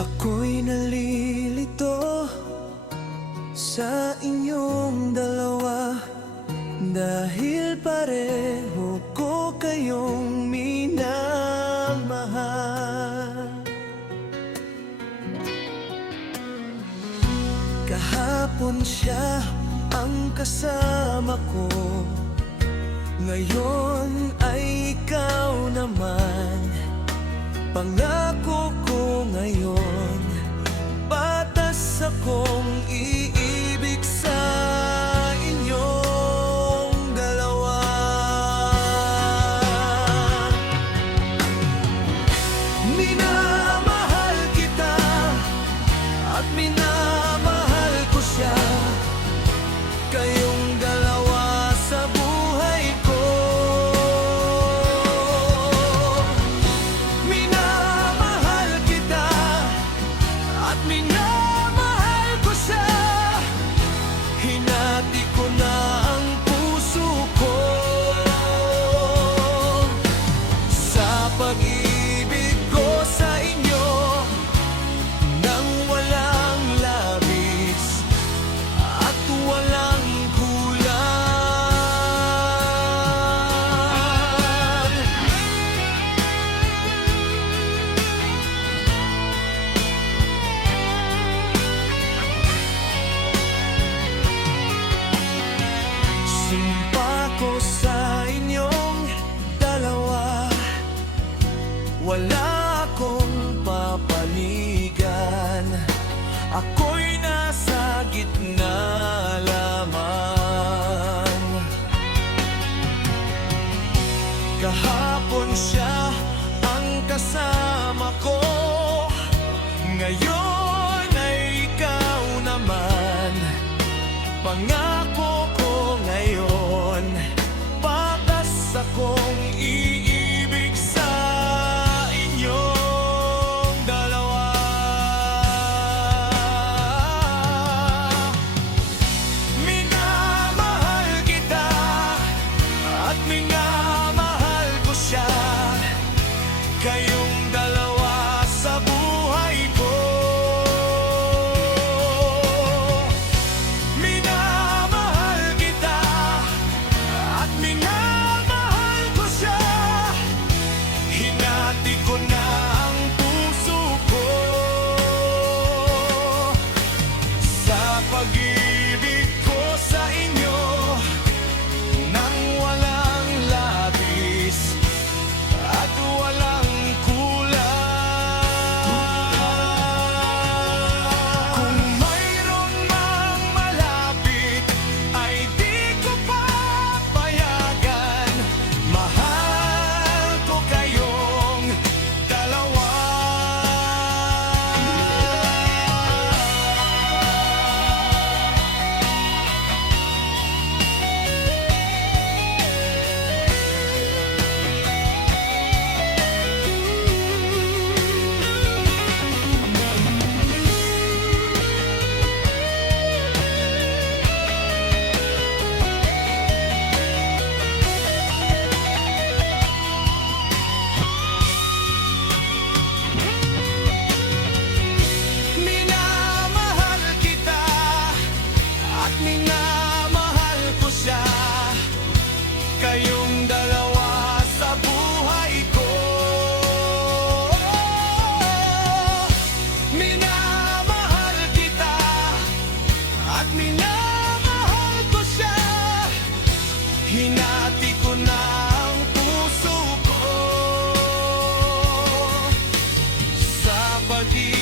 Ako'y nalilito sa inyong dalawa, dahil pareho ko kayong minamahal. Kahapon siya ang kasama ko, ngayon ay ikaw naman. Pangako ko ngayon, patas akong iibig sa inyong dalawa. Minamahal kita at minamahal ko siya, kayong dalawa sa buhay ko. Minamahal kita at minamahal ko siya, hinati ko na ang puso ko sa pag-ibig ko sa inyo nang walang labis at walang kulang. Sumpa ko sa inyong dalawa, wala akong papanigan. Ako'y nasa gitna lamang. Kahapon siya ang kasama ko, ngayon ay ikaw naman. Pangako ko ngayon, patas akong iibig sa inyong dalawa. Minamahal kita at minamahal ko siya, kayong dalawa sa buhay ko. Minamahal kita at minamahal ko siya, hinati ko na ang puso ko sa pag-ibig ko sa inyo nang walang labis at walang kulang. Kung mayroon mang malapit ay di ko papayagan, mahal ko kayong dalawa. Minamahal kita at minamahal ko siya, kayong dalawa sa buhay ko. Minamahal kita at minamahal ko siya, hinati ko na ang puso ko sa pag-ibig